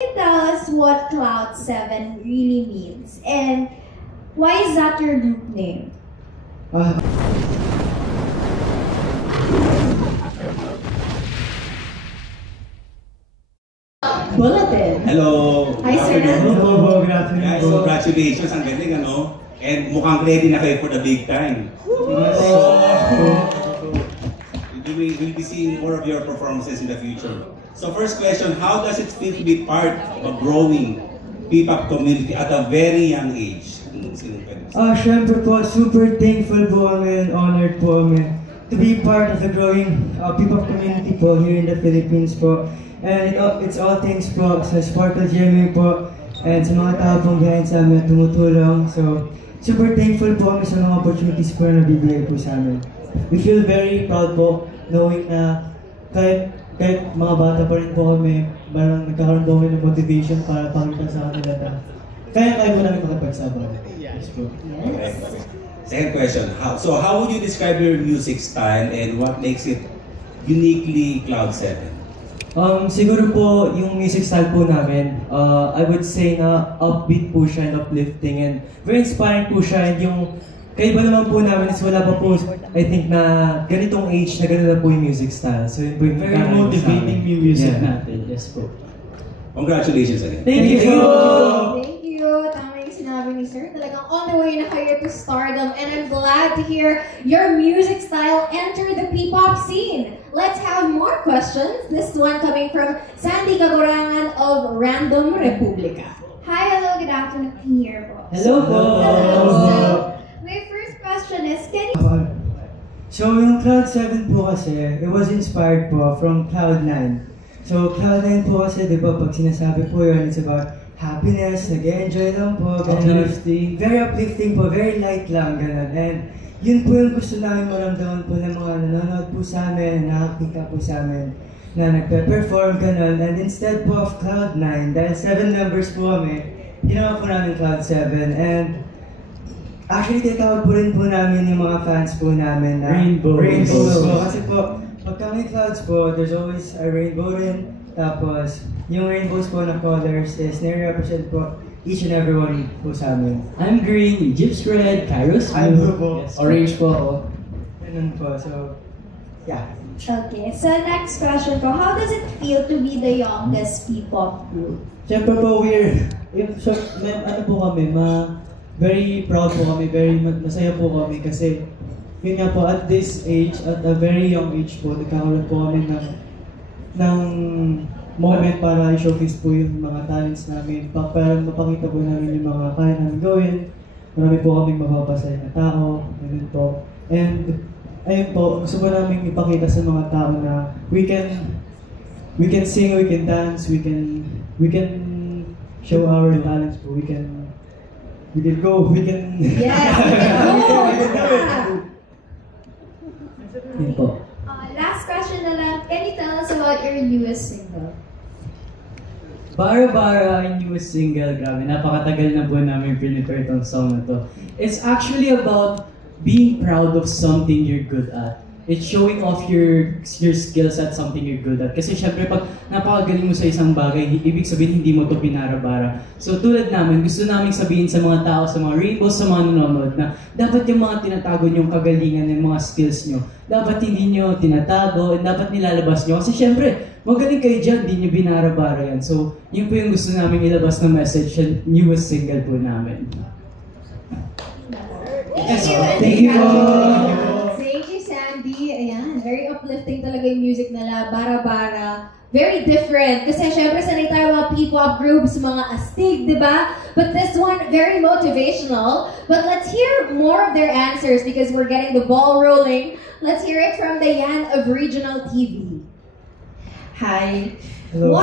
you tell us what Cloud 7 really means? And why is that your group name? Bulletin. Hello. Hi, sir. Hello, good afternoon. Guys, congratulations. Ang galing, ano? And mukhang ready na kayo for the big time. We'll be seeing more of your performances in the future. So first question, how does it feel to be part of a growing P-pop community at a very young age? Syempre po, super thankful po kami and honored po kami to be part of the growing P-pop community po here in the Philippines po. And it's all thanks po sa Sparkle GMA po and sa mga tao pong behind sa amin tumutulong. So, super thankful po kami sa mga opportunities po na nabibigay po sa amin. We feel very proud po knowing na kahit mga bata pa rin po kami, parang nagkakaroon po kami ng motivation para pakita sa kanila na kaya po namin makapagsabaw. Yes po. Yes. Second question, how would you describe your music style and what makes it uniquely Cloud 7? Siguro po yung music style po namin, I would say na upbeat po siya and uplifting and very inspiring po siya, and yung kaiba naman po namin is wala pa po, I think na ganitong age na ganito na po yung music style. So yun po yung very motivating music natin. Yes po. Congratulations again. Thank you! Thank you. Tama yung sinabi ni Sir. Talagang on the way na kayo to stardom, and I'm glad to hear your music style enter the P-pop scene. Let's have more questions. This one coming from Sandy Kagurangan of Random Republica. Hi, hello, good afternoon. Here po. Hello po! Hello. So, my first question is, can you... So yung Cloud 7 po kasi, it was inspired po from Cloud 9. So Cloud 9 po kasi, di ba, pag sinasabi po yun, it's about happiness, nag-enjoy lang po, Uplifting. Very uplifting po, very light lang, gano'n. And yun po yung gusto namin maramdaman po ng mga nanonood po sa amin, nakakita po sa amin, na nagpe-perform gano'n. And instead po of Cloud 9, dahil 7 members po kami, ginawa po namin Cloud 7. And actually, tinatawag po rin po namin yung mga fans po namin na Rainbows po. Kasi po, pag kami Clouds po, there's always a rainbow rin. Tapos, yung rainbows po na colors is nire-represent po each and every one po sa amin. I'm green, Egypt's red, Kairos I'm blue, blue po. yes, orange po ako. Ganun po. So, yeah. Okay, so next question po, how does it feel to be the youngest P-pop group? Siyempre po, ano po kami, very proud po kami, very masaya po kami kasi yun nga po, at this age, at a very young age po, nagkakaroon po kami ng moment para i-showcase po yung mga talents namin, para mapakita po namin yung mga kaya namin gawin. Marami po kaming mapapasaya na tao, ganun po. And ayun po, gusto po namin ipakita sa mga tao na we can sing, we can dance, we can show our talents po, we can go, we can... Yes, we can go! Yun po. Last question na lang, can you tell us about your newest single? Bara Bara, yung newest single, grabe, napakatagal na po namin prepare tong song na to. It's actually about being proud of something you're good at. It's showing off your skills at something you're good at. Kasi syempre pag napakagaling mo sa isang bagay, ibig sabihin hindi mo to binara-bara. So tulad namin, gusto namin sabihin sa mga tao, sa mga rainbows, sa mga nanonood na dapat yung mga tinatago nyong kagalingan ng mga skills nyo, dapat hindi nyo tinatago and dapat nilalabas nyo. Kasi syempre, magaling kayo dyan, hindi nyo binara-bara yan. So yun po yung gusto namin ilabas na message sa newest single po namin. Thank you. Thank you, Sandy. Ayan, very uplifting talaga yung music nila. Bara-bara. Very different. Kasi syempre sanay tayo mga P-pop groups, mga astig, di ba? But this one, very motivational. But let's hear more of their answers because we're getting the ball rolling. Let's hear it from Diane of Regional TV. Hi. Hello.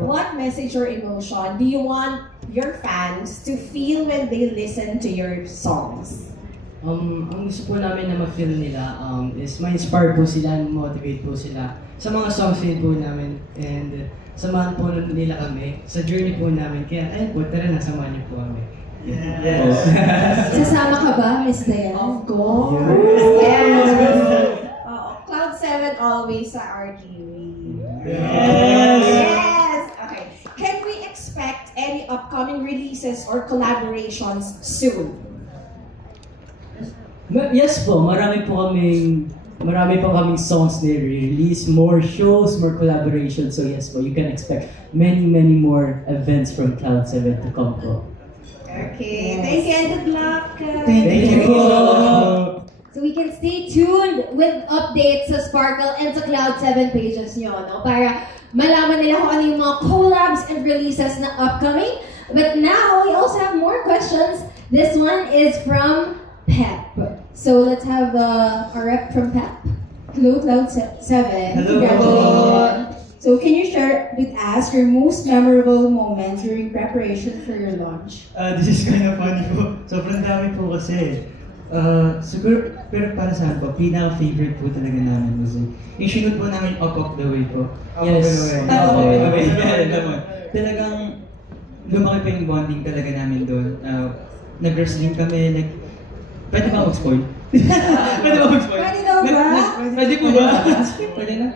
What message or emotion do you want your fans to feel when they listen to your songs? Ang gusto po namin na ma-feel nila is ma-inspire po sila, motivate po sila sa mga songs din po namin, and samahan po nila kami sa journey po namin. Kaya ayun po, tara na, samahan niyo po kami. Yes. Sasama ka ba, Miss Diane? Of course. Yes. Cloud 7 always sa RTV. Yes. Yes. Okay. upcoming releases or collaborations soon? Yes po, marami po kaming songs na release, more shows, more collaborations. So yes po, you can expect many more events from Cloud7 to come po. Okay, thank you and good luck. Thank you po. So we can stay tuned with updates sa Sparkle and sa Cloud7 pages nyo, no? Para malaman nila kung ano yung mga collabs and releases na upcoming. But now, we also have more questions. This one is from Pep. So let's have a rep from Pep. Hello, Cloud7. Hello. Congratulations. So can you share with us your most memorable moment during preparation for your launch? This is kind of funny po. Sobrang dami po kasi. Siguro, pero para saan po, pinaka-favorite po talaga namin was yung sinunod po namin Up the Way po. Yes. Up the Way. Talagang lumaki pa yung bonding talaga namin doon. Nag-wrestling kami, like, pwede ba mag-spoil? Pwede ba mag-spoil? Pwede daw ba? Pwede po ba? Pwede na?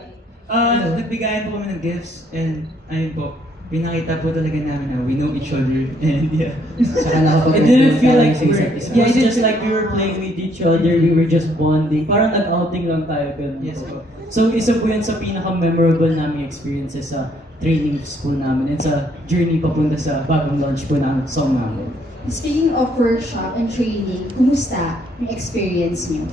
Nagbigayan po kami ng gifts and ayun po, pinakita po talaga namin na we know each other and yeah. It didn't feel like it was just like we were playing with each other, we were just bonding. Parang nag-outing lang tayo. Yes po. So isa po yun sa pinaka-memorable naming experiences sa training school namin and sa journey papunta sa bagong launch po ng song namin. Speaking of workshop and training, kumusta yung experience niyo?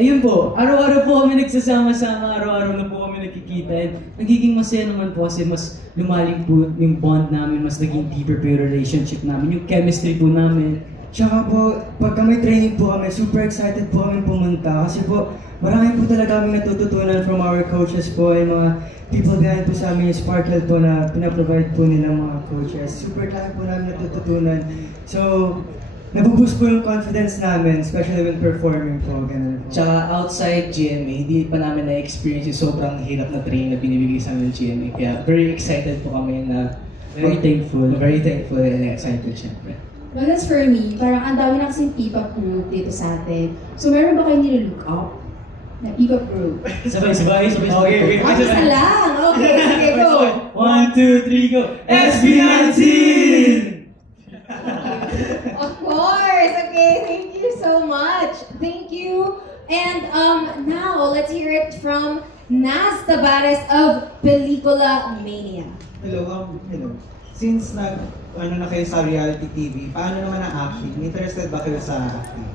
Ayun po, araw-araw po kami nagsasama-sama, araw-araw na po kami nakikita and nagiging masaya naman po kasi mas lumalim po yung bond namin, mas naging deeper po yung relationship namin, yung chemistry po namin. Tsaka po, pagka may training po kami, super excited po kami pumunta kasi po, marami po talaga kami natututunan from our coaches po ay mga people behind po sa amin yung Sparkle po na pinaprovide po nila mga coaches. Super dami po namin natututunan. So, nabuboost po yung confidence namin, especially when performing po, ganun po. Tsaka outside GMA, hindi pa namin na-experience yung sobrang hirap na training na binibigay sa amin ng GMA. Kaya very excited po kami na Very thankful and excited syempre. Well, as for me, parang ang dami na kasing P-pop group dito sa atin. So meron ba kayo nililook up na P-pop group? Sabay. Okay. Isa lang! Okay, sige, go! 1, 2, 3, go! SB19! Of course! Okay, thank you so much. Thank you. And now, let's hear it from Naz Tabares of Pelikula Mania. Hello. Since na kayo sa reality TV, paano naman ang acting? Interested ba kayo sa acting?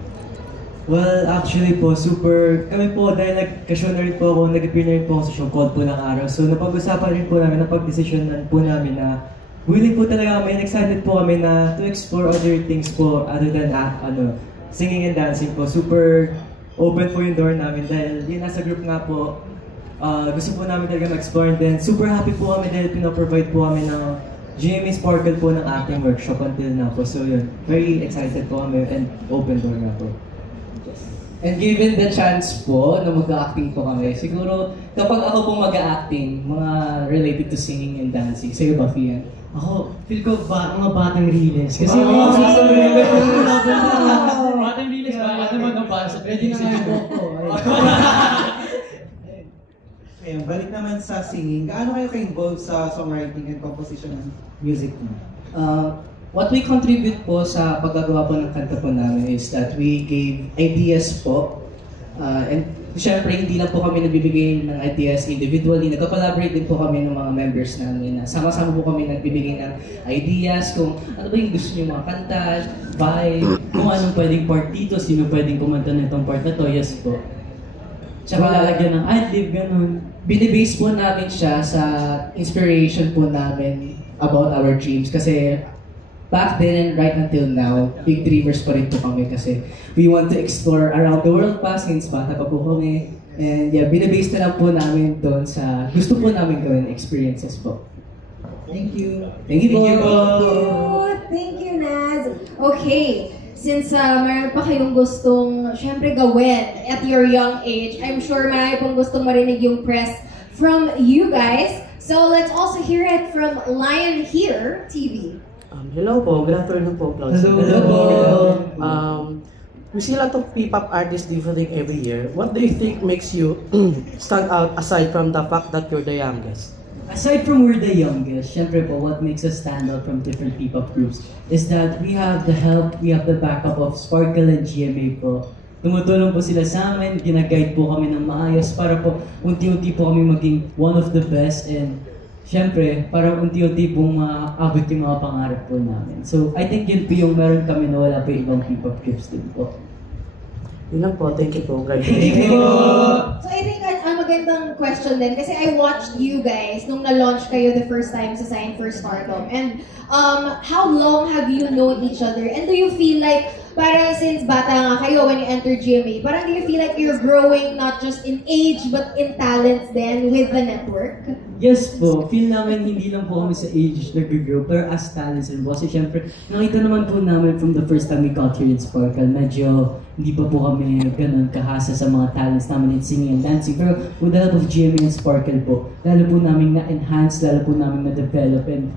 Well, actually po, kami po, dahil nag-casyon na rin po ako, nag-appear na rin po ako sa show called po ng araw. So, napag-usapan rin po namin, napag-desisyonan po namin na willing po talaga kami, and excited po kami na to explore other things po other than singing and dancing po. Super open po yung door namin dahil yun, nasa group nga po, gusto po namin talaga mag-explore and then super happy po kami dahil pinaprovide po kami ng GMA Sparkle po ng acting workshop until now po. So yun, very excited po kami and open door nga po. And given the chance po na mag-acting po kami, siguro kapag ako po mag-acting, mga related to singing and dancing, sa'yo ba, Fian? Ako, feel ko mga batang riles. Kasi Batang bilis ba? Ano naman ang para sa pwede na nga po. Ngayon, balik naman sa singing. Gaano kayo ka-involved sa songwriting and composition ng music mo? What we contribute po sa paggagawa po ng kanta po namin is that we gave ideas po. And syempre, hindi lang po kami nagbibigay ng ideas individually. Nagka-collaborate din po kami ng mga members namin. Sama-sama po kami nagbibigay ng ideas kung ano ba yung gusto niyo mga kanta, vibe, Kung anong pwedeng part dito, sino pwedeng kumanta nitong part na to, yes po. Tsaka lalagyan ng ad-lib, ganun. Binibase po namin siya sa inspiration po namin about our dreams. Kasi back then and right until now, big dreamers pa rin po kami kasi we want to explore around the world pa since bata pa po kami. And yeah, binibase na lang po namin doon sa gusto po namin gawin experiences po. Thank you. Thank you po. Thank you, Naz. Okay, since meron pa kayong gustong, syempre, gawin at your young age, I'm sure marami pong gustong marinig yung press from you guys. So let's also hear it from Lion Here TV. Hello po, good afternoon po, Cloud. Hello. We see a lot of P-pop artists debuting every year. What do you think makes you stand out aside from the fact that you're the youngest? Aside from we're the youngest, syempre po, what makes us stand out from different P-pop groups is that we have the help, we have the backup of Sparkle and GMA po. Tumutulong po sila sa amin, ginaguide po kami ng maayos para po unti-unti po kami maging one of the best and syempre, para unti-unti pong maabot yung mga pangarap po namin. So, I think yun po yung meron kami na wala po yung ibang P-pop groups din po. Yun lang po. Thank you po. Thank you po! So I think ang magandang question din kasi I watched you guys nung na-launch kayo the first time sa Sign for Stardom. And how long have you known each other? And do you feel like, parang since bata nga kayo when you enter GMA, parang do you feel like you're growing not just in age but in talents then with the network? Yes po, feel namin hindi lang po kami sa age nag-grow, pero as talents rin po. Kasi syempre, nakita naman po namin from the first time we got here in Sparkle, medyo hindi pa po kami ganun kahasa sa mga talents namin in singing and dancing. Pero with the help of GMA and Sparkle po, lalo po namin na-enhance, lalo po namin na-develop, and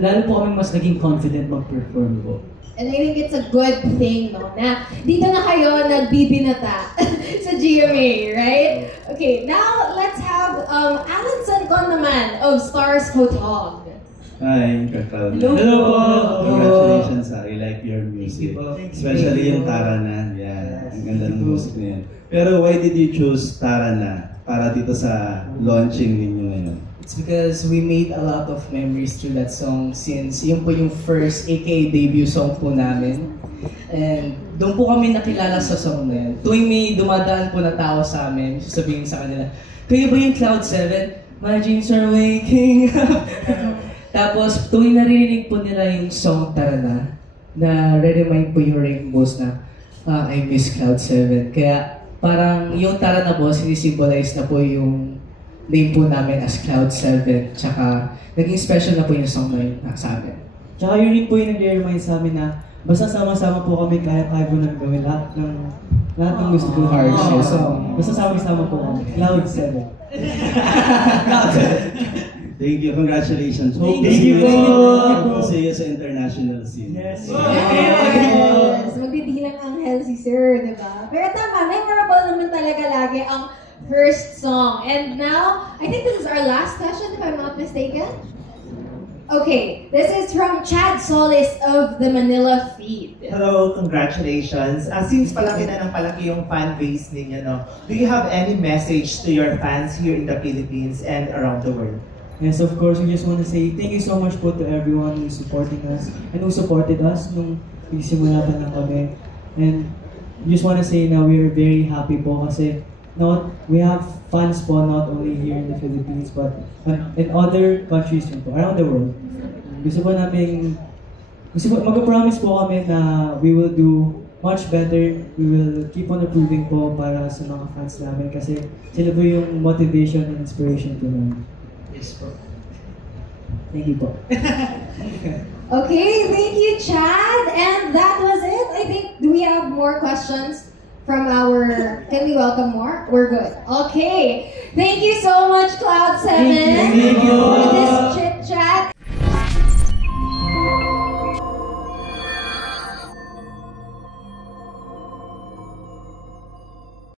lalo po kami mas naging confident mag-perform po. And I think it's a good thing, no, na dito na kayo nagbibinata sa GMA, right? Okay, now let's have Alan Sancon naman of Stars Photog. Hi, Kakao. Hello! Congratulations, I like your music. Thank you. Especially yung Tara Na. Yeah, ang ganda ng music na yan. Pero why did you choose Tara Na para dito sa launching ninyo ngayon? It's because we made a lot of memories through that song since yun po yung first aka debut song po namin. And doon po kami nakilala sa song na yan. Tuwing may dumadaan po na tao sa amin, sabihin sa kanila, kayo ba yung Cloud 7? My dreams are waking up. Tapos tuwing naririnig po nila yung song Tara na re-remind po yung Rainbows na I miss Cloud 7. Kaya parang yung Tara Na po, sinisimbolize na po yung name po namin as Cloud 7. Tsaka, naging special na po yung song na yun sa amin. Tsaka yun rin po yung nag-remind sa amin na basta sama-sama po kami kahit ayaw po nang gawin lahat ng gusto po Hardships. Basta sama-sama po kami. Cloud 7. Thank you, congratulations. Hope Thank you po! Hope see you sa international scene. Yes! Yes! Magdidilang anghel si Sir, di ba? Pero tama, memorable naman talaga lagi ang first song. And now, I think this is our last question, if I'm not mistaken. Okay, this is from Chad Solis of the Manila Feed. Hello, congratulations. Since palaki na ng palaki yung fan base ninyo, no, do you have any message to your fans here in the Philippines and around the world? Yes, of course, we just want to say thank you so much po to everyone who's supporting us and who supported us nung nagsimula pa lang kami. And we just want to say na we're very happy po kasi we have fans po not only here in the Philippines but in other countries po, around the world. Mag-promise po kami na we will do much better. We will keep on improving po para sa mga fans namin kasi sila po yung motivation and inspiration po namin. Yes po. Thank you po. Okay, thank you, Chad. And that was it. I think, do we have more questions from can we welcome more? We're good. Okay. Thank you so much, Cloud 7. Thank you.